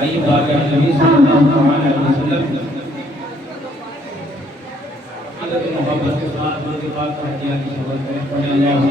آئیے بارگاہ نبی صلی اللہ علیہ وسلم کی محبت کے ساتھ درود پاک پڑھنے کی شبت میں پڑھیں اللہم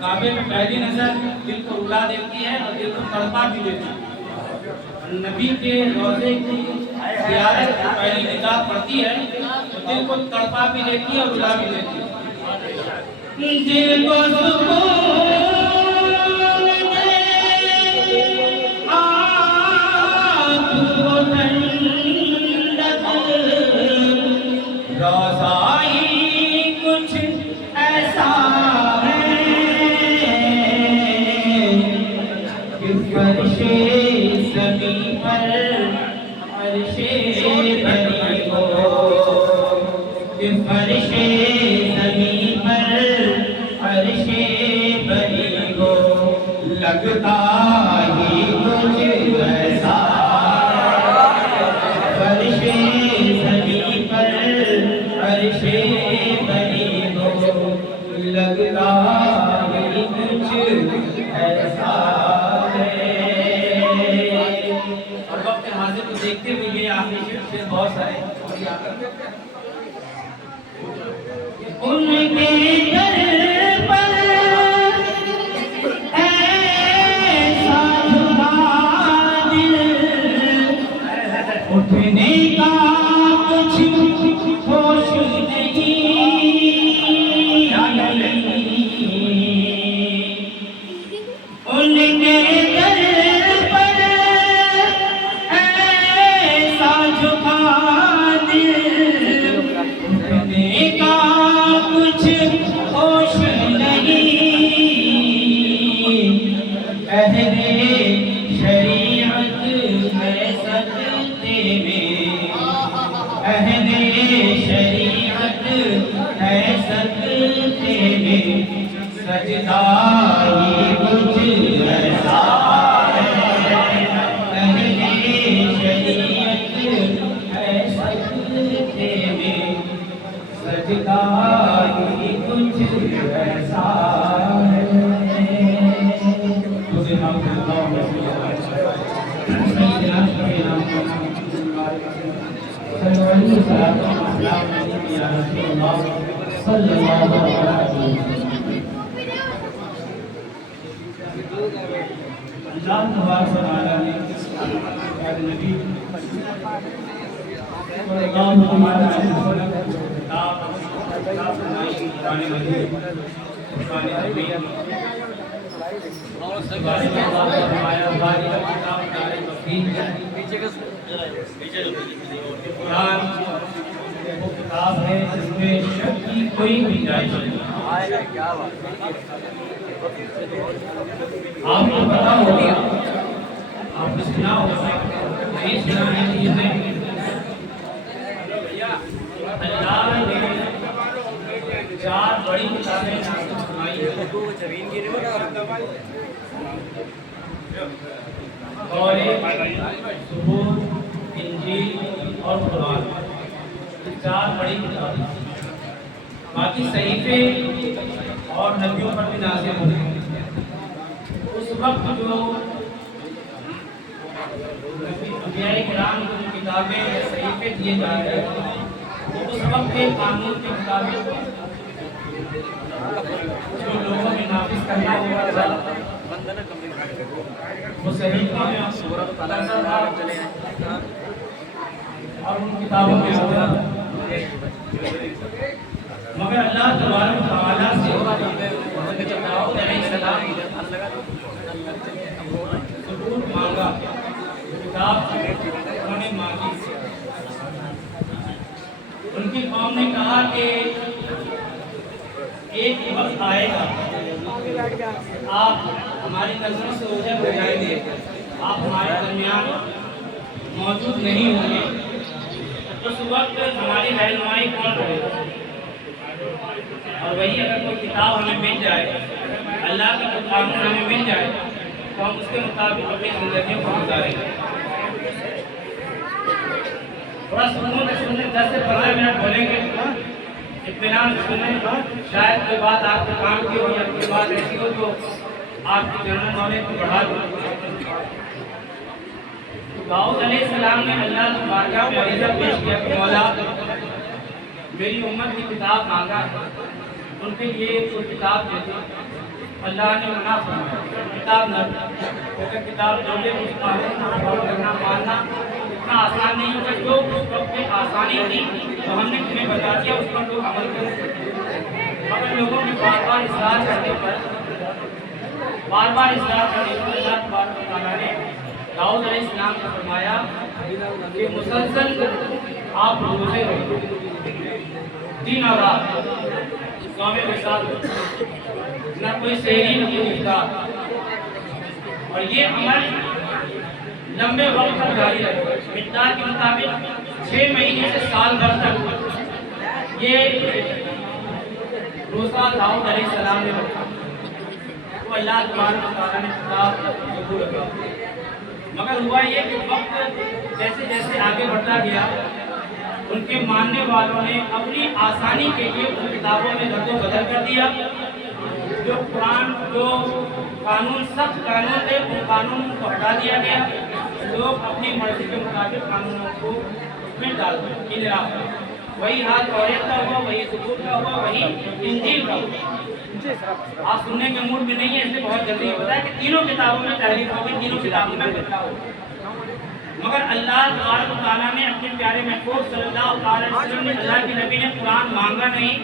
کعبے میں پہلی نظر دل کو رلا دیتی ہے اور دل کو تڑپا بھی دیتی ہے. نبی کے روضے کی زیارت کی پہلی نگاہ پڑتی ہے تو دل کو تڑپا بھی دیتی ہے اور رلا بھی دیتی ہے. دل کو سکون لگتا ہی کچھ ایسا فرش زمین پر عرش بری ہو لگتا ہی کچھ ایسا ہے. اور وقت حاضر کو دیکھتے ہوئے یہ آخری شعر بہت سارے ان کے در پر اٹھنے کا کچھ ہوش نہیں ان کے در پر سجدہ ہی کچھ ایسا ہے، اہل شریعت ہے سجدے میں، سجدہ ہی کچھ ایسا ہے۔ صلی اللہ علیہ وسلم۔ اللہ تبارک و تعالیٰ نے پیارے نبی صلی اللہ علیہ وسلم کتاب فرمائی، قرآن مجید، قرآن حکیم، اور اس بارے میں اللہ فرمایا باری کا کتاب دار تفہیم، قرآن وہ کتاب ہے جس میں شک کی کوئی گنجائش نہیں۔ آپ کو پتا ہوگا، آپ نے سنا ہوگا، نہیں سنا ہے چیزیں اللہ نے چار بڑی کتابیں فرمائی ہیں، تورات، زبور، انجیل اور قرآن، یہ چار بڑی کتابیں، باقی صحیفے اور نبیوں پر بھی نازل ہوئے۔ اس وقت جو انبیاء کرام کو کتابیں صحیفے دیے جا رہے ہیں، وہ اس وقت کے قانون کے مطابق جو لوگوں میں نافذ کرنا ہوا تھا وہ صحیفوں میں اور ان کتابوں میں ہوتا تھا، مگر اللہ تبارک و تعالیٰ سے داؤد علیہ السلام ثبوت مانگا، کتاب انہوں نے مانگی۔ ان کی قوم نے کہا کہ ایک وقت آئے گا آپ ہماری نظروں سے اوجھل ہو جائیں گے، آپ ہمارے درمیان موجود نہیں ہوں گے، اس وقت ہماری رہنمائی کون کرے گا؟ اور وہی اگر کوئی کتاب ہمیں مل جائے، اللہ کا کوئی قانون ہمیں مل جائے تو ہم اس کے مطابق اپنی زندگیوں کو گزاریں گے۔ تھوڑا سکون سے سنیں، 10 سے 15 منٹ بولیں گے، اطمینان سے سنیں، شاید کوئی بات آپ کے کام کی ہو یا کوئی بات ایسی ہو جو آپ کی جنرل نالج کو بڑھا دو۔ داؤد علیہ السلام نے اللہ کی بارگاہ میں عریضہ پیش کیا کہ مولا میری امت کی کتاب مانگا ہے، ان کے لیے کوئی کتاب دے دو۔ اللہ نے منع فرمایا کتاب نہ دو، کیونکہ کتاب دو گے اس قانون کو فالو کرنا ماننا اتنا آسان نہیں ہوگا۔ جو اس وقت میں آسانی تھی تو ہم نے تمہیں بتا دیا، اس پر لوگ عمل کریں، مگر لوگوں کی بار بار اصرار کرنے پر اللہ تبارک و تعالیٰ نے داؤد علیہ السلام کو فرمایا کہ مسلسل آپ روزے رہو، دن اور رات قوم کے ساتھ، نہ کوئی سحری نہ کوئی افطار، اور یہ عمل لمبے وقت تک جاری رہے، مقدار کے مطابق 6 مہینے سے سال بھر تک یہ روزہ داؤد علیہ السلام نے رکھا۔ تو اللہ تبارک و تعالیٰ نے کتاب قبول رکھا، مگر ہوا یہ کہ وقت جیسے جیسے آگے بڑھتا گیا، ان کے ماننے والوں نے اپنی آسانی کے لیے ان کتابوں میں رد و بدل کر دیا۔ جو قرآن جو قانون سخت قانون تھے ان قانون کو ہٹا دیا گیا، لوگ اپنی مرضی کے مطابق قانونوں کو اس میں ڈال دیں۔ وہی حال توریت کا ہوا، وہی زبور کا ہوا، وہی انجیل کا ہوا۔ آپ سننے کے موڈ میں نہیں ہے، اس لیے بہت جلدی یہ بتایا کہ تینوں کتابوں میں تحریف ہو گئی، تینوں کتابوں میں بدلاؤ ہو گیا، مگر اللہ تبارک و تعالیٰ نے اپنے پیارے محبوب صلی اللہ علیہ وسلم نے، اللہ کے نبی نے قرآن مانگا نہیں،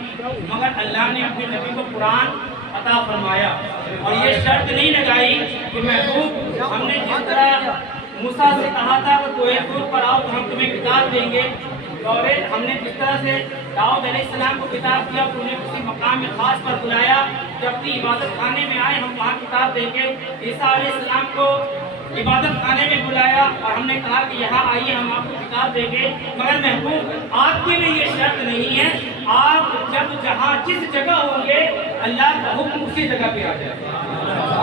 مگر اللہ نے اپنے نبی کو قرآن عطا فرمایا، اور یہ شرط نہیں لگائی کہ محبوب ہم نے جس طرح موسیٰ سے کہا تھا کہ کوہ طور پر آؤ تو ہم تمہیں کتاب دیں گے، اور ہم نے جس طرح سے داؤد علیہ السلام کو کتاب دیا تو انہیں کسی مقام خاص پر بلایا کہ اپنی عبادت خانے میں آئے ہم وہاں کتاب دیں گے۔ عیسیٰ علیہ السلام کو عبادت خانے میں بلایا اور ہم نے کہا کہ یہاں آئیے ہم آپ کو کتاب دیں گے، مگر محبوب آپ کے لیے یہ شرط نہیں ہے، آپ جب جہاں جس جگہ ہوں گے اللہ کا حکم اسی جگہ پہ آ جائے گا۔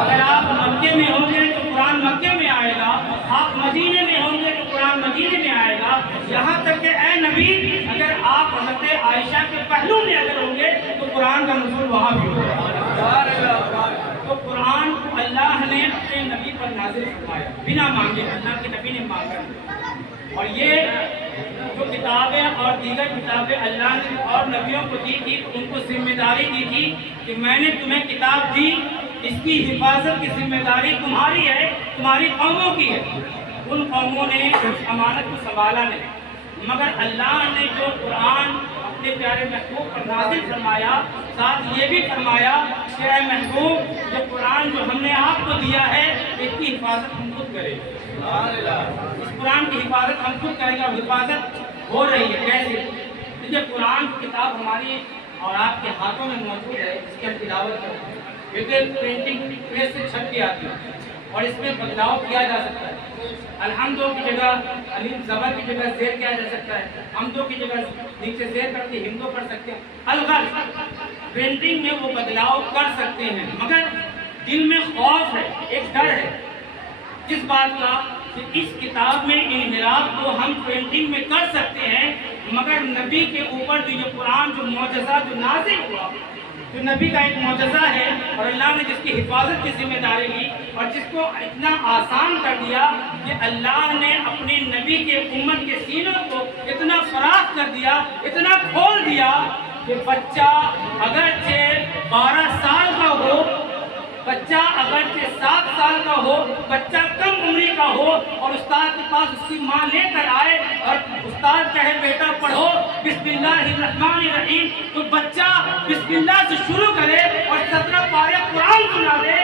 اگر آپ مکے میں ہوں گے تو قرآن مکے میں آئے گا، آپ مدینے میں ہوں گے تو قرآن مدینے میں آئے گا، یہاں تک کہ اے نبی اگر آپ حضرت عائشہ کے پہلو میں اگر ہوں گے تو قرآن کا نزول وہاں بھی ہوگا۔ تو قرآن کو اللہ نے اپنے نبی پر نازل فرمایا بنا مانگے، اللہ کے نبی نے مانگا، اور یہ جو کتابیں اور دیگر کتابیں اللہ نے اور نبیوں کو دی تھی ان کو ذمہ داری دی تھی کہ میں نے تمہیں کتاب دی، اس کی حفاظت کی ذمہ داری تمہاری ہے، تمہاری قوموں کی ہے۔ ان قوموں نے اس امانت کو سنبھالا نہیں، مگر اللہ نے جو قرآن اپنے پیارے محبوب پر نازل فرمایا، ساتھ یہ بھی فرمایا کہ اے محبوب یہ قرآن جو ہم نے آپ کو دیا ہے اس کی حفاظت ہم خود کریں، اس قرآن کی حفاظت ہم خود کریں گے، اور حفاظت ہو رہی ہے۔ کیسے؟ یہ قرآن کی کتاب ہماری اور آپ کے ہاتھوں میں موجود ہے، اس کی ہم تلاوت کرتے ہیں، یہ پرنٹنگ پریس سے چھپ کے آتی ہے اور اس میں بدلاؤ کیا جا سکتا ہے۔ الحمدوں کی جگہ علیم زبر کی جگہ زیر کیا جا سکتا ہے، حمدوں کی جگہ نیچے زیر کر کے ہندو پڑھ سکتے ہیں، الغرض پرنٹنگ میں وہ بدلاؤ کر سکتے ہیں، مگر دل میں خوف ہے، ایک ڈر ہے جس بات کا کہ اس کتاب میں انحراف کو ہم پرنٹنگ میں کر سکتے ہیں، مگر نبی کے اوپر جو یہ قرآن جو معجزہ جو نازل ہوا، جو نبی کا ایک معجزہ ہے اور اللہ نے جس کی حفاظت کی ذمہ داری لی اور جس کو اتنا آسان کر دیا کہ اللہ نے اپنے نبی کے امت کے سینوں کو اتنا فراخ کر دیا، اتنا کھول دیا کہ بچہ اگرچہ 12 سال کا ہو، بچہ اگرچہ 7 سال کا ہو، بچہ کم عمری کا ہو اور استاد کے پاس اس کی ماں لے کر آئے اور استاد کہے بیٹا پڑھو بسم اللہ الرحمن الرحیم، تو بچہ بسم اللہ سے شروع کرے اور 17 پارے قرآن سنا دے،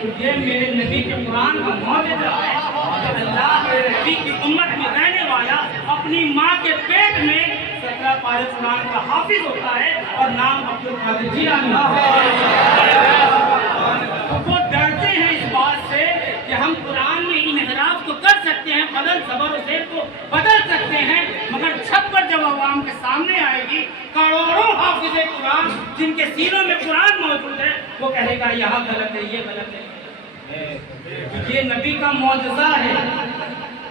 تو یہ میرے نبی کے قرآن کا معجزہ ہے کہ اللہ میرے نبی کی امت میں رہنے والا اپنی ماں کے پیٹ میں 17 پارے قرآن کا حافظ ہوتا ہے اور نام عبدالقادر جیلانی ہے۔ وہ ڈرتے ہیں اس بات سے کہ ہم قرآن میں انحراف تو کر سکتے ہیں، بدل زبر و زیر کو بدل سکتے ہیں، مگر چھپ پر جب عوام کے سامنے آئے گی کروڑوں حافظ قرآن جن کے سینوں میں قرآن موجود ہے، وہ کہے گا یہاں غلط ہے، یہ غلط ہے۔ یہ نبی کا معجزہ ہے،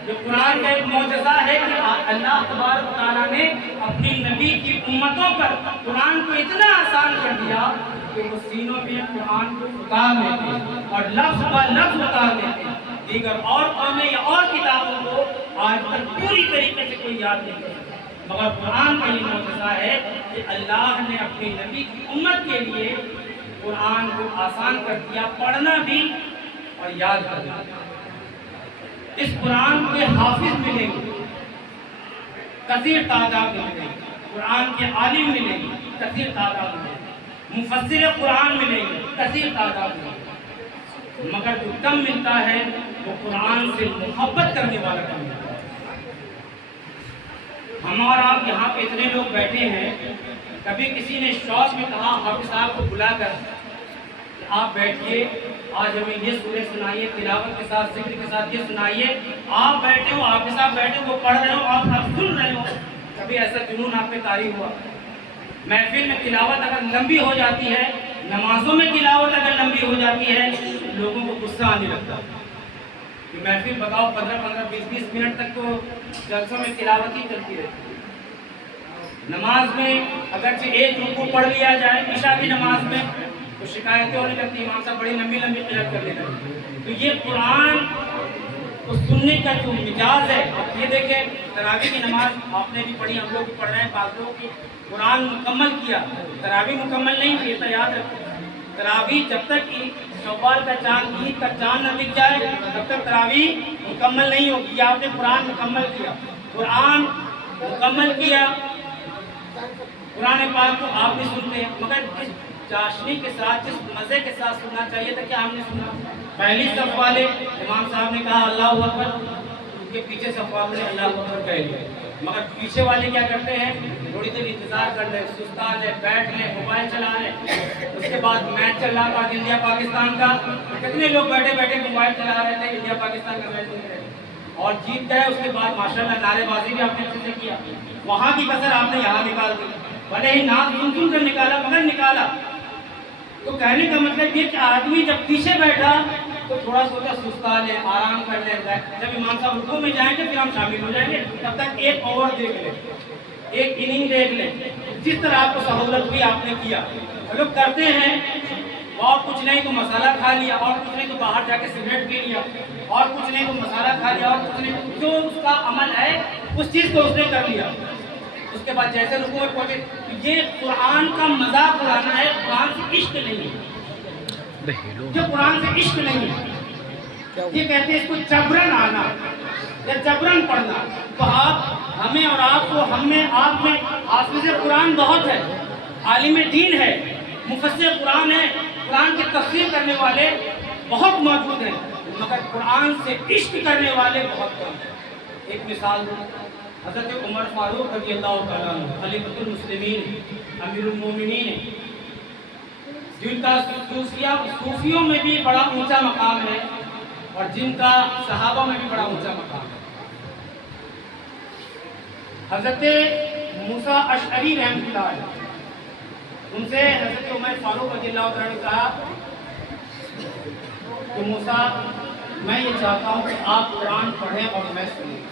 جو قرآن کا ایک معجزہ ہے کہ اللہ تبارک و تعالیٰ نے اپنی نبی کی امتوں پر قرآن کو اتنا آسان کر دیا کہ وہ سینوں میں قرآن کو اتار لیتے ہیں اور لفظ بہ لفظ اتار لیتے ہیں۔ دیگر اور قومیں یا اور کتابوں کو آج تک پوری طریقے سے کوئی یاد نہیں کرتا، مگر قرآن کا یہ معجزہ ہے کہ اللہ نے اپنی نبی کی امت کے لیے قرآن کو آسان کر دیا، پڑھنا بھی اور یاد کرنا۔ اس قرآن کے حافظ ملیں گے، کثیر تعداد میں ملیں گے، قرآن کے عالم ملیں گے، کثیر تعداد میں، مفسر قرآن ملیں گے، کثیر تعداد میں، مگر جو کم ملتا ہے وہ قرآن سے محبت کرنے والا کم ملتا ہے۔ ہم اور آپ یہاں پہ اتنے لوگ بیٹھے ہیں، کبھی کسی نے شوق میں کہا حافظ صاحب کو بلا کر کہ آپ بیٹھیے، آج ہمیں یہ سورہ سنائیے، تلاوت کے ساتھ ذکر کے ساتھ یہ سنائیے، آپ بیٹھے ہو، حافظ صاحب بیٹھے ہو، وہ پڑھ رہے ہو، آپ سن رہے ہو، کبھی ایسا جنون آپ پہ طاری ہوا؟ محفل میں تلاوت اگر لمبی ہو جاتی ہے، نمازوں میں تلاوت اگر لمبی ہو جاتی ہے، لوگوں کو غصہ آنے لگتا ہے کہ محفل بتاؤ 15-15 20-20 منٹ تک تو جلسوں میں تلاوت ہی چلتی رہتی ہے۔ نماز میں اگرچہ ایک رکوع پڑھ لیا جائے عشاء کی نماز میں تو شکایتیں ہونے لگتی ہیں، امام صاحب بڑی لمبی لمبی قرأت کر لیتے ہیں۔ تو یہ قرآن کو سننے کا جو مزاج ہے، آپ یہ دیکھیں تراویح کی نماز آپ نے بھی پڑھی، ہم لوگ بھی پڑھ رہے ہیں، بعض لوگ کی قرآن مکمل کیا، تراویح مکمل نہیں کی، تو یاد رکھو تراویح جب تک کہ شوال کا چاند، عید کا چاند نہ دکھ جائے تب تک تراویح مکمل نہیں ہوگی۔ آپ نے قرآن مکمل کیا، قرآن مکمل کیا، قرآن پاک کو آپ بھی سنتے ہیں، مگر جس چاشنی کے ساتھ، جس مزے کے ساتھ سننا چاہیے تھا، کیا ہم نے سنا؟ پہلی صف والے امام صاحب نے کہا اللہ اکبر، ان کے پیچھے صف والے نے اللہ اکبر کہہ لیا، مگر پیچھے والے کیا کرتے ہیں؟ تھوڑی دیر انتظار کر لیں، سستا لیں، بیٹھ لیں، موبائل چلا لیں، اس کے بعد میچ چل رہا تھا انڈیا پاکستان کا، کتنے لوگ بیٹھے بیٹھے موبائل چلا رہے تھے، انڈیا پاکستان کا میچ دیکھ رہے تھے اور جیت گئے۔ اس کے بعد ماشاءاللہ نعرے بازی بھی آپ نے اچھے سے کیا، وہاں کی کسر آپ نے یہاں نکال دی، بھلے ہی نام سن سن کر نکالا مگر نکالا۔ تو کہنے کا مطلب یہ کہ آدمی جب پیچھے بیٹھا تو تھوڑا سوچا سستا لے، آرام کر لے، جب امام صاحب رکوع میں جائیں گے پھر ہم شامل ہو جائیں گے، تب تک ایک اوور دیکھ لیں، ایک اننگ دیکھ لیں، جس طرح آپ کو سہولت بھی آپ نے کیا۔ لوگ کرتے ہیں اور کچھ نہیں تو مسالہ کھا لیا، اور کچھ نہیں تو باہر جا کے سگریٹ پی لیا، اور کچھ نہیں تو مسالہ کھا لیا، اور کچھ نہیں، جو اس کا عمل ہے اس چیز کو اس نے کر لیا۔ اس کے بعد جیسے رکوع میں پہنچے، یہ قرآن کا مذاق اڑانا ہے، قرآن سے عشق نہیں ہے، یہ قرآن سے عشق نہیں ہے۔ یہ کہتے ہیں اس کو جبرن آنا یا جبرن پڑھنا۔ تو آپ ہمیں اور آپ کو، ہم میں آپ میں حافظ قرآن بہت ہے، عالم دین ہے، مفسر قرآن ہے، قرآن کی تفسیر کرنے والے بہت موجود ہیں، مگر قرآن سے عشق کرنے والے بہت کم ہیں۔ ایک مثال دوں، حضرت عمر فاروق رضی اللہ تعالیٰ عنہ خلیفۃ المسلمین، امیر المومنین ہیں، جن کا صوفیوں میں بھی بڑا اونچا مقام ہے اور جن کا صحابہ میں بھی بڑا اونچا مقام ہے۔ حضرت موسیٰ اشعری رحمۃ اللہ علیہ، ان سے حضرت عمر فاروق رضی اللہ عنہ نے کہا کہ موسیٰ، میں یہ چاہتا ہوں کہ آپ قرآن پڑھیں اور میں سنوں،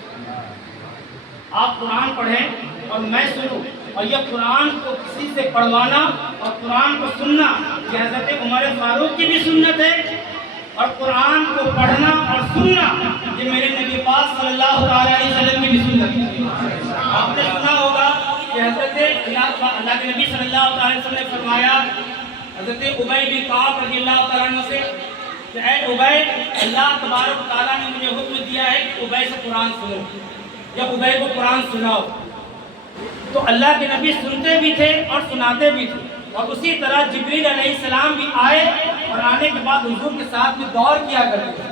آپ قرآن پڑھیں اور میں سنوں، اور یہ قرآن کو کسی سے پڑھوانا اور قرآن کو سننا یہ حضرت عمر فاروق کی بھی سنت ہے، اور قرآن کو پڑھنا اور سننا یہ میرے نبی پاک صلی اللہ علیہ وسلم کی بھی سنت ہے۔ آپ نے سنا ہوگا کہ حضرت اللہ کے نبی صلی اللہ علیہ وسلم نے فرمایا حضرت ابی بن کعب رضی اللہ تعالیٰ عنہ سے کہ اے ابی، اللہ تبارک و تعالیٰ نے مجھے حکم دیا ہے کہ ابی سے قرآن سنو، یا ابی کو قرآن سناؤ۔ تو اللہ کے نبی سنتے بھی تھے اور سناتے بھی تھے، اور اسی طرح جبریل علیہ السلام بھی آئے اور آنے کے بعد حضور کے ساتھ میں دور کیا کرتے تھے۔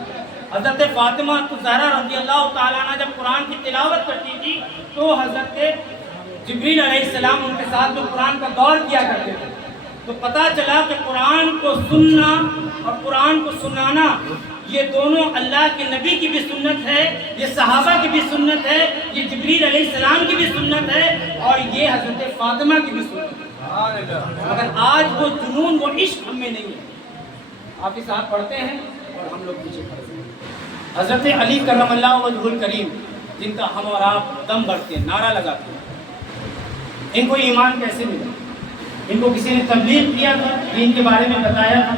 حضرت فاطمہ الزہرا رضی اللہ تعالیٰ عنہ جب قرآن کی تلاوت کرتی تھی تو حضرت جبریل علیہ السلام ان کے ساتھ میں قرآن کا دور کیا کرتے تھے۔ تو پتہ چلا کہ قرآن کو سننا اور قرآن کو سنانا یہ دونوں اللہ کے نبی کی بھی سنت ہے، یہ صحابہ کی بھی سنت ہے، یہ جبریل علیہ السلام کی بھی سنت ہے، اور یہ حضرت فاطمہ کی بھی سنت ہے۔ مگر آج وہ جنون، وہ عشق ہم میں نہیں ہے۔ آپ اس ساتھ پڑھتے ہیں اور ہم لوگ پیچھے پڑھتے ہیں۔ حضرت علی کرم اللہ وجہہ الکریم، جن کا ہم اور آپ دم بھرتے ہیں، نعرہ لگاتے ہیں، ان کو ایمان کیسے ملا؟ ان کو کسی نے تبلیغ کیا تھا، دین کے بارے میں بتایا تھا؟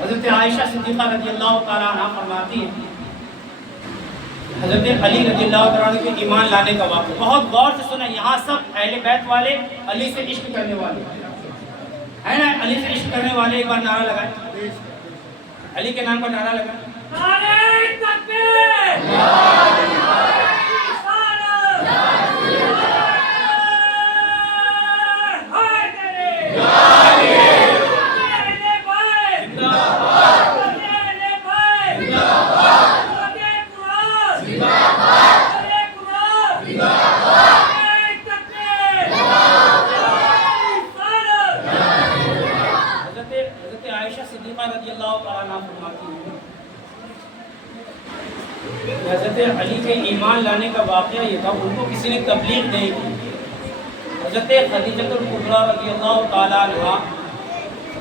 حضرت عائشہ صدیقہ رضی اللہ تعالیٰ عنہ فرماتی ہیں حضرت علی رضی اللہ تعالیٰ عنہ کے ایمان لانے کا واقعہ، بہت غور سے سنا، یہاں سب اہل بیت والے، علی سے عشق کرنے والے ہے نا، علی سے عشق کرنے والے ایک بار نعرہ لگائیں، علی کے نام پر نعرہ لگائیں۔ نعرہ تکبیر! حضرت علی کے ایمان لانے کا واقعہ یہ تھا، ان کو کسی نے تبلیغ نہیں کی۔ حضرت خدیجہ الکبریٰ رضی اللہ تعالیٰ عنہ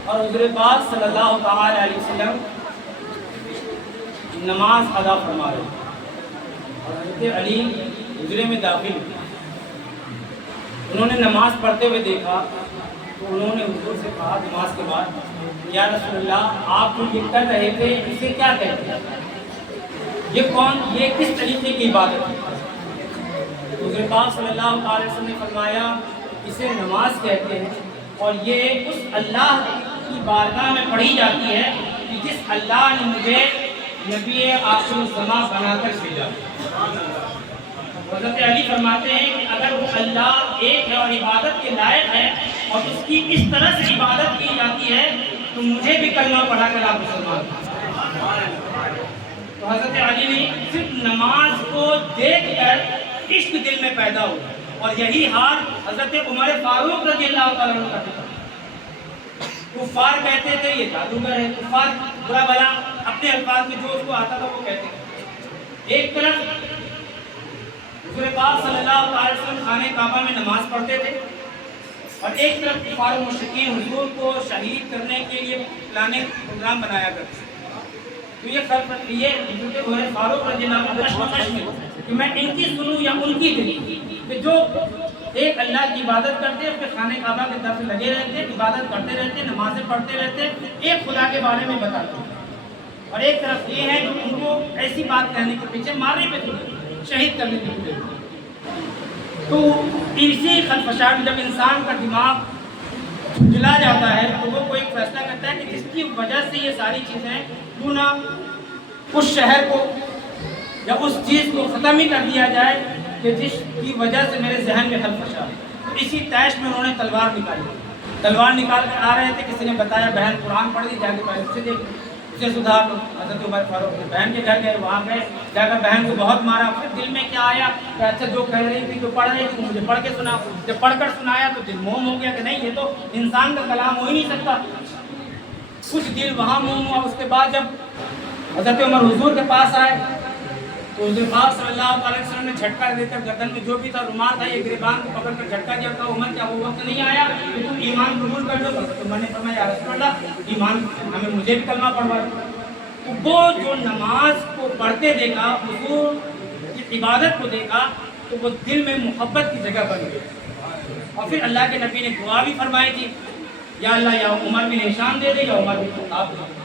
اور حضور پاک صلی اللہ تعالیٰ علیہ وسلم نماز ادا فرما رہے اور حضرت علی حجرے میں داخل ہوئے، انہوں نے نماز پڑھتے ہوئے دیکھا تو انہوں نے حضور سے کہا نماز کے بعد، یا رسول اللہ، آپ جو یہ کر رہے تھے اسے کیا کہتے ہیں؟ یہ کس طریقے کی عبادت ہے؟ حضور پاک صلی اللہ علیہ وسلم نے فرمایا اسے نماز کہتے ہیں، اور یہ اس اللہ کی بارگاہ میں پڑھی جاتی ہے کہ جس اللہ نے مجھے نبی آخر الزمان بنا کر بھیجا۔ حضرت علی فرماتے ہیں کہ اگر وہ اللہ ایک ہے اور عبادت کے لائق ہے اور اس کی اس طرح سے عبادت کی جاتی ہے تو مجھے بھی کلمہ پڑھا کر آپ مسلمان۔ تو حضرت علی نے صرف نماز کو دیکھ کر عشق دل میں پیدا ہوا، اور یہی حال حضرت عمر فاروق رضی اللہ تعالیٰ عنہ کا تھا۔ کفار کہتے تھے یہ جادوگر ہے، کفار برا بھلا اپنے الفاظ میں جو اس کو آتا تھا وہ کہتے تھے۔ ایک طرف حضور پاک صلی اللہ علیہ وسلم خانہ کعبہ میں نماز پڑھتے تھے، اور ایک طرف کفار و مشرکین حضور کو شہید کرنے کے لیے پلاننگ پروگرام بنایا کرتے تو یہ خلف یہ حضرت عمر فاروق رضی اللہ عنہ کشمکش میں کہ میں ان کی سنوں یا ان کی دلی کہ جو ایک اللہ کی عبادت کرتے ہیں پھر خانہ کعبہ کے طرف لگے رہتے ہیں، عبادت کرتے رہتے ہیں، نمازیں پڑھتے رہتے ہیں، ایک خدا کے بارے میں بتاتے ہیں، اور ایک طرف یہ ہے جو ان کو ایسی بات کہنے کے پیچھے مارنے پہ شہید کرنے کے پیچھے۔ تو اسی خلفشار میں جب انسان کا دماغ جلا جاتا ہے تو وہ کوئی فیصلہ کرتا ہے کہ جس کی وجہ سے یہ ساری چیزیں کیوں نہ اس شہر کو یا اس چیز کو ختم ہی کر دیا جائے کہ جس کی وجہ سے میرے ذہن میں خلفشار ہے۔ تو اسی تیش میں انہوں نے تلوار نکالی، تلوار نکال کر آ رہے تھے، کسی نے بتایا بہن قرآن پڑھ دی، جا کے پہلے اسے دیکھ اسے سدھار لو۔ حضرت عمر فاروق نے بہن کے گھر گئے، وہاں گئے، جا کر بہن کو بہت مارا، پھر دل میں کیا آیا کہ اچھا جو کہہ رہی تھی جو پڑھ رہی تھی مجھے پڑھ کے سنا، جب پڑھ کر سنایا تو دل موم ہو گیا کہ نہیں یہ تو انسان کا کلام ہو ہی نہیں سکتا، کچھ دل وہاں موم ہوا۔ اس کے بعد جب حضرت عمر حضور کے پاس آئے تو حضور پاک صلی اللہ علیہ وسلم نے جھٹکا دے کر گردن میں جو بھی تھا رومال تھا یہ گریبان کو پکڑ کر جھٹکا دیا، کہا عمر کیا وہ وقت نہیں آیا کہ تم ایمان قبول کر لو؟ حضرت عمر نے فرمایا یا رسول اللہ ایمان ہمیں مجھے بھی کلمہ پڑھوایا۔ تو وہ جو نماز کو پڑھتے دیکھا، حضور کی عبادت کو دیکھا تو وہ دل میں محبت کی جگہ بن گئی، اور پھر اللہ کے نبی نے دعا بھی فرمائی تھی یا اللہ یا عمر بن ہشام دے دے یا عمر بن خطاب دے دے۔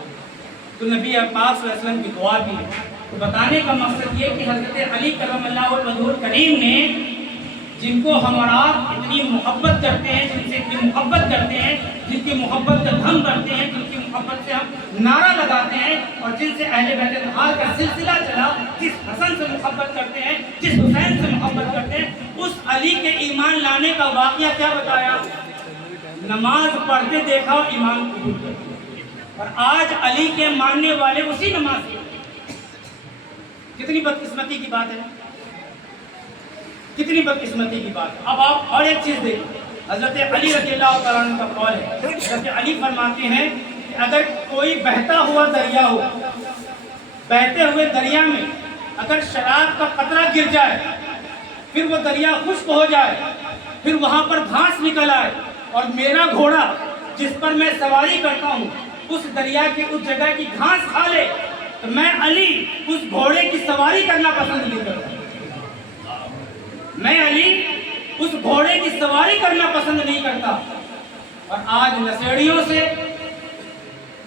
تو نبی پاک صلی اللہ علیہ وسلم کی دعا بھی ہے۔ تو بتانے کا مقصد یہ کہ حضرت علی کرم اللہ وجہہ الکریم نے جن کو ہم اور آپ اتنی محبت کرتے ہیں، جن سے اتنی محبت کرتے ہیں، جن کی محبت کا دھم کرتے ہیں، جن کی محبت سے ہم نعرہ لگاتے ہیں، اور جن سے اہل بیت اطہار کا سلسلہ چلا، جس حسن سے محبت کرتے ہیں، جس حسین سے محبت کرتے ہیں، اس علی کے ایمان لانے کا واقعہ کیا بتایا؟ نماز پڑھتے دیکھا اور ایمان قبول کر، اور آج علی کے ماننے والے اسی نماز کے، کتنی بدقسمتی کی بات ہے، کتنی بدقسمتی کی بات ہے۔ اب آپ اور ایک چیز دیکھیں، حضرت علی رضی اللہ تعالیٰ عنہ کا قول ہے، حضرت علی فرماتے ہیں کہ اگر کوئی بہتا ہوا دریا ہو، بہتے ہوئے دریا میں اگر شراب کا قطرہ گر جائے، پھر وہ دریا خشک ہو جائے، پھر وہاں پر گھاس نکل آئے، اور میرا گھوڑا جس پر میں سواری کرتا ہوں اس دریا کی اس جگہ کی گھاس کھا لے، تو میں علی اس گھوڑے کی سواری کرنا پسند نہیں کرتا، میں علی اس گھوڑے کی سواری کرنا پسند نہیں کرتا۔ اور آج نشیڑیوں سے،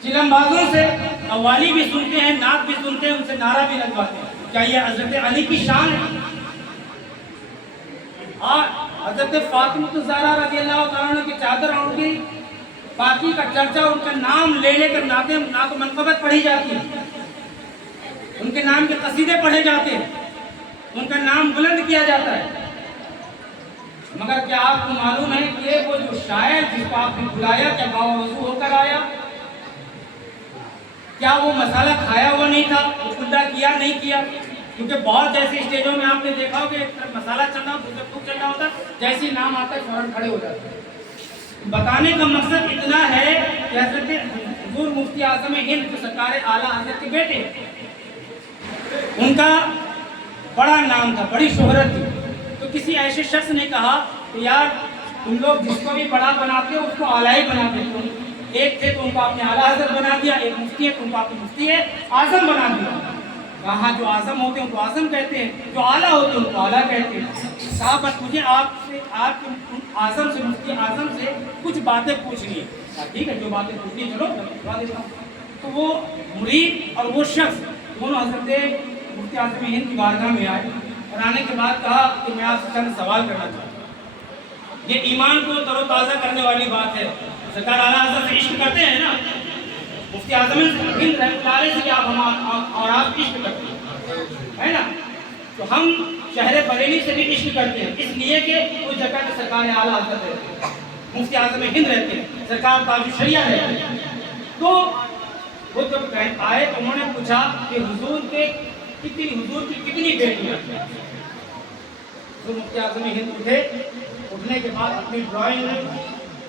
چلم بازوں سے قوالی بھی سنتے ہیں، نعت بھی سنتے ہیں، ان سے نعرہ بھی لگواتے ہیں، کیا یہ حضرت علی کی شان ہے؟ اور حضرت فاطمہ الزہرا رضی اللہ تعالیٰ عنہ کی چادر اور ان کی پاکی کا چرچا، ان کا نام لے لے کر نعت و منقبت پڑھی جاتی ہے، ان کے نام کے قصیدے پڑھے جاتے ہیں، ان کا نام بلند کیا جاتا ہے، مگر کیا آپ کو معلوم ہے کہ وہ جو شاعر جس کو آپ نے بلایا کیا باوضو ہو کر آیا؟ کیا وہ مسالہ کھایا ہوا نہیں تھا؟ کلّا کیا نہیں کیا؟ کیونکہ بہت ایسی اسٹیجوں میں آپ نے دیکھا ہو کہ ایک طرف مسالہ چل رہا ہوتا ہے، خوب چل رہا ہوتا ہے، جیسی نام آتا ہے فوراً کھڑے ہو جاتے ہیں۔ بتانے کا مقصد اتنا ہے کہ حضرت حضور مفتی اعظم ہند جو سرکار اعلیٰ حضرت کے بیٹے، ان کا بڑا نام تھا، بڑی شہرت تھی، تو کسی ایسے شخص نے کہا کہ یار تم لوگ جس کو بھی بڑا بناتے ہو اس کو اعلیٰ ہی بناتے ہو، ایک تھے تو ان کو آپ نے اعلیٰ حضرت بنا دیا، ایک مفتی ہے تو ان کو آپ نے مفتی اعظم بنا دیا۔ کہاں جو اعظم ہوتے ہیں ان کو اعظم کہتے ہیں، جو اعلیٰ ہوتے ہیں ان کو اعلیٰ کہتے ہیں۔ کہا بس مجھے آپ سے، آپ کے اعظم سے، مفتی اعظم سے کچھ باتیں پوچھنی ہے۔ ٹھیک ہے جو باتیں پوچھنی چلو میں بتا دیتا ہوں۔ تو وہ مرید اور وہ شخص دونوں حضرت مفتی اعظم ہند کی بارگاہ میں آئے، اور آنے کے بعد کہا کہ میں آپ سے چند سوال کرنا چاہتا ہوں، یہ ایمان کو تر و تازہ کرنے والی بات ہے۔ سرکار اعلیٰ حضرت سے عشق کرتے ہیں نا، مفتی اعظم ہند رحمۃ اللہ علیہ سے آپ ہم اور آپ عشق کرتے ہیں، ہے نا؟ تو ہم شہر بریلی سے بھی عشق کرتے ہیں، اس لیے کہ اس جگہ پہ سرکار اعلیٰ حضرت رہتے ہیں، مفتی اعظم ہند رہتے ہیں، سرکار تاج الشریعہ رہتے ہیں۔ تو وہ جب آئے تو انہوں نے پوچھا کہ حضور کی کتنی بیٹیاں ہیں؟ تو مفتی اعظم ہند اٹھے، اٹھنے کے بعد اپنی ڈرائنگ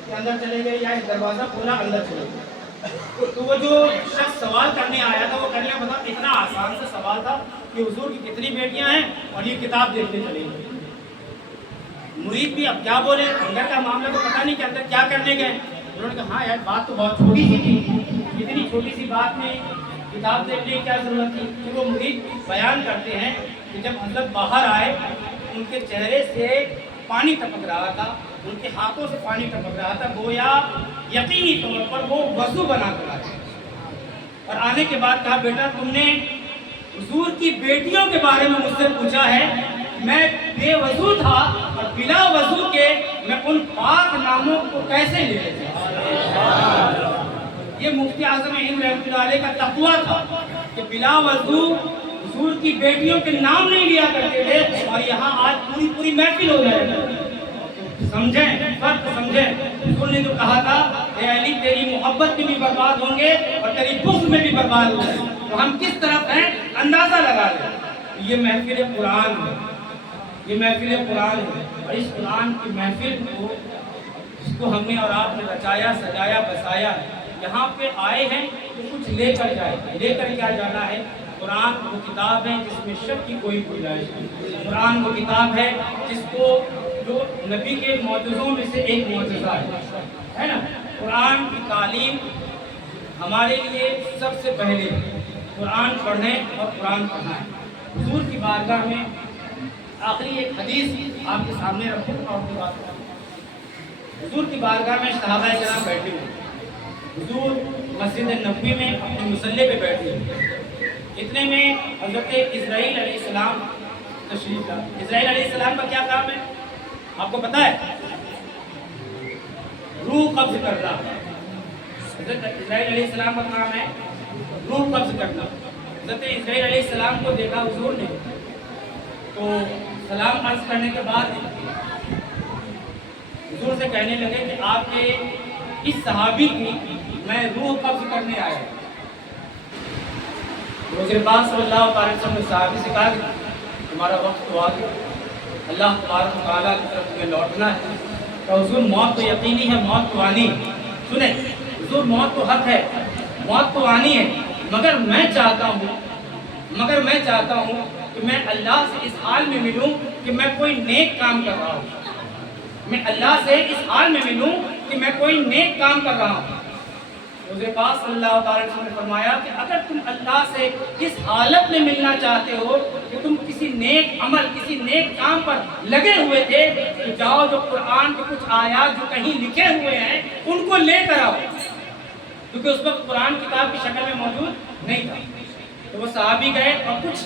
کے اندر چلے گئے، یا ایک دروازہ کھولا اندر چلے گئے۔ تو وہ جو شخص سوال کرنے آیا تھا وہ کرنے بتا اتنا آسان سے سوال تھا کہ حضور کی کتنی بیٹیاں ہیں اور یہ کتاب دیکھنے چلے گئے۔ مرید بھی اب کیا بولے، اندر کا معاملہ تو پتہ نہیں کہ اندر کیا کرنے گئے. انہوں نے کہا ہاں یار بات تو بہت چھوٹی سی تھی، اتنی چھوٹی سی بات میں کتاب دیکھنے کی کیا ضرورت تھی. پھر وہ مرید بیان کرتے ہیں کہ جب حضرت باہر آئے ان کے چہرے سے پانی ٹپک رہا تھا، ان کے ہاتھوں سے پانی ٹپک رہا تھا، گویا یقینی طور پر وہ وضو بنا کر آئے. اور آنے کے بعد کہا بیٹا تم نے حضور کی بیٹیوں کے بارے میں مجھ سے پوچھا ہے، میں بے وضو تھا اور بلا وضو کے میں ان پاک ناموں کو کیسے لے لیتا. یہ مفتی اعظم ہند رحمۃ اللہ علیہ کا تقویٰ تھا کہ بلا وضو حضور کی بیٹیوں کے نام نہیں لیا کرتے تھے، اور یہاں آج پوری محفل ہو جائے گا. سمجھیں فرق سمجھیں. حضور نے جو کہا تھا اے علی تیری محبت میں بھی برباد ہوں گے اور تیری بغض میں بھی برباد ہوں گے، تو ہم کس طرف ہیں اندازہ لگا لیں. یہ محفل قرآن ہے، یہ محفل قرآن ہے، اور اس قرآن کی محفل کو جس کو ہم نے اور آپ نے رچایا سجایا بسایا ہے، یہاں پہ آئے ہیں تو کچھ لے کر جائے. لے کر کیا جانا ہے؟ قرآن وہ کتاب ہے جس میں شک کی کوئی گنجائش نہیں. قرآن وہ کتاب ہے جس کو جو نبی کے معجزوں میں سے ایک معجزہ ہے نا. قرآن کی تعلیم ہمارے لیے سب سے پہلے قرآن پڑھنے اور قرآن پڑھنا ہے. حضور کی بارگاہ میں آخری ایک حدیث آپ کے سامنے رکھوں اور اس کے بعد حضور کی بارگاہ میں صحابہ کرام بیٹھے ہوئے. حضور مسجد نبوی میں اپنے مصلی پہ بیٹھے ہوئے. اتنے میں حضرت اسرائیل علیہ السلام تشریف لا. اسرائیل علیہ السلام کا کیا کام ہے آپ کو پتہ ہے؟ روح قبض کرنا. حضرت اسرائیل علیہ السلام کا کام ہے روح قبض کرنا. حضرت اسرائیل علیہ السلام کو دیکھا حضور نے تو سلام عرض کرنے کے بعد حضور سے کہنے لگے کہ آپ کے اس صحابی کی میں روح قبض کرنے آیا. حضور پاک صلی اللہ علیہ وسلم نے صحابی سے کہا کہ تمہارا وقت تو آ گیا، اللہ تبارک و تعالیٰ کی طرف تمہیں لوٹنا ہے. تو حضور موت تو یقینی ہے، موت تو آنی ہے. سنیں حضور موت تو حق ہے، موت تو آنی ہے، مگر میں چاہتا ہوں کہ میں اللہ سے اس حال میں ملوں کہ میں کوئی نیک کام کر رہا ہوں. میں اللہ سے اس حال میں ملوں کہ میں کوئی نیک کام کر رہا ہوں. حضور پاک صلی اللہ علیہ وسلم نے فرمایا کہ اگر تم اللہ سے اس حالت میں ملنا چاہتے ہو کہ تم کسی نیک عمل کسی نیک کام پر لگے ہوئے تھے تو جاؤ جو قرآن کے کچھ آیات جو کہیں لکھے ہوئے ہیں ان کو لے کر آؤ، کیونکہ اس وقت قرآن کتاب کی شکل میں موجود نہیں تھا. تو وہ صحابی گئے اور کچھ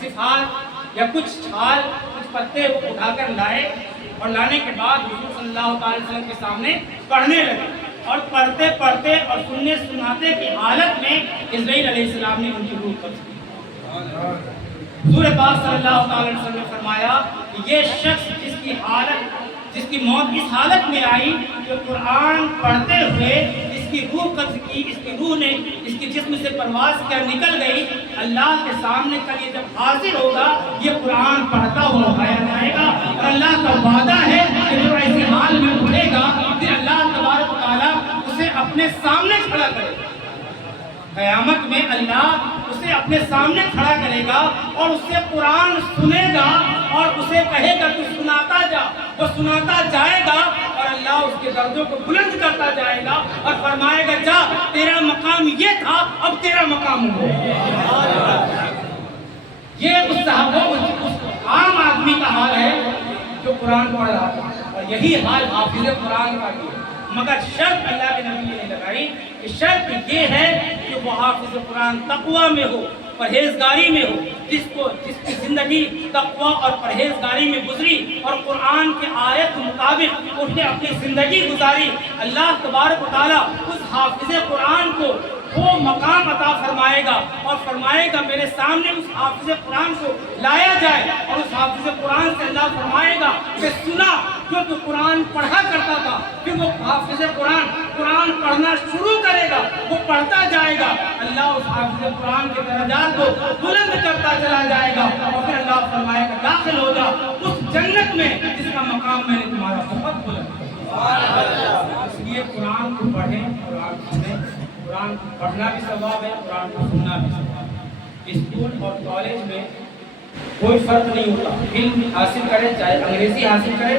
صفات یا کچھ چھال کچھ پتے وہ اٹھا کر لائے، اور لانے کے بعد حضور صلی اللہ علیہ وسلم کے سامنے پڑھنے لگے. اور پڑھتے پڑھتے اور سننے سناتے کی حالت میں اسرائیل علیہ السلام نے ان کی روح قبض کی. حضور پاک صلی اللہ علیہ وسلم نے فرمایا کہ یہ شخص جس کی موت اس حالت میں آئی کہ قرآن پڑھتے ہوئے اس کی روح قبض کی، اس کی روح نے اس کی جسم سے پرواز کر نکل گئی، اللہ کے سامنے کل یہ جب حاضر ہوگا یہ قرآن پڑھتا ہوا اٹھایا جائے گا. اور اللہ کا وعدہ ہے کہ جو ایسے حال میں اٹھے گا پھر اللہ تبارک و تعالیٰ اسے اپنے سامنے کھڑا کرے گا. قیامت میں اللہ اسے اپنے سامنے کھڑا کرے گا اور اس سے قرآن سنے گا اور اسے کہے گا تو سناتا جا. وہ سناتا جائے گا اور اللہ اس کے درجوں کو بلند کرتا جائے گا اور فرمائے گا جا تیرا مقام یہ تھا اب تیرا مقام ہو. یہ اس عام آدمی کا حال ہے جو قرآن پڑھ رہا تھا، اور یہی حال حافظ قرآن کا بھی ہے. مگر شرط اللہ کے نبی نے لگائی کہ شرط یہ ہے کہ وہ حافظ قرآن تقویٰ میں ہو، پرہیزگاری میں ہو. جس کی زندگی تقویٰ اور پرہیزگاری میں گزری اور قرآن کے آیت کے مطابق اس نے اپنی زندگی گزاری، اللہ تبارک و تعالیٰ اس حافظ قرآن کو وہ مقام عطا فرمائے گا اور فرمائے گا میرے سامنے اس حافظ قرآن کو لایا جائے. اور اس حافظ قرآن سے اللہ فرمائے گا کہ سنا جو تو قرآن پڑھا کرتا تھا. پھر وہ حافظ قرآن پڑھنا شروع کرے گا، وہ پڑھتا جائے گا، اللہ اس حافظ قرآن کے درجات کو بلند کرتا چلا جائے گا. اور پھر اللہ فرمائے گا داخل ہو جا اس جنت میں جس کا مقام میں نے تمہارا بہت بلند کیا. اس لیے قرآن کو پڑھیں، قرآن سنیں. قرآن پڑھنا بھی ثواب ہے، قرآن کو سننا بھی ثواب ہے. اسکول اور کالج میں کوئی فرق نہیں ہوتا. علم حاصل کرے چاہے انگریزی حاصل کرے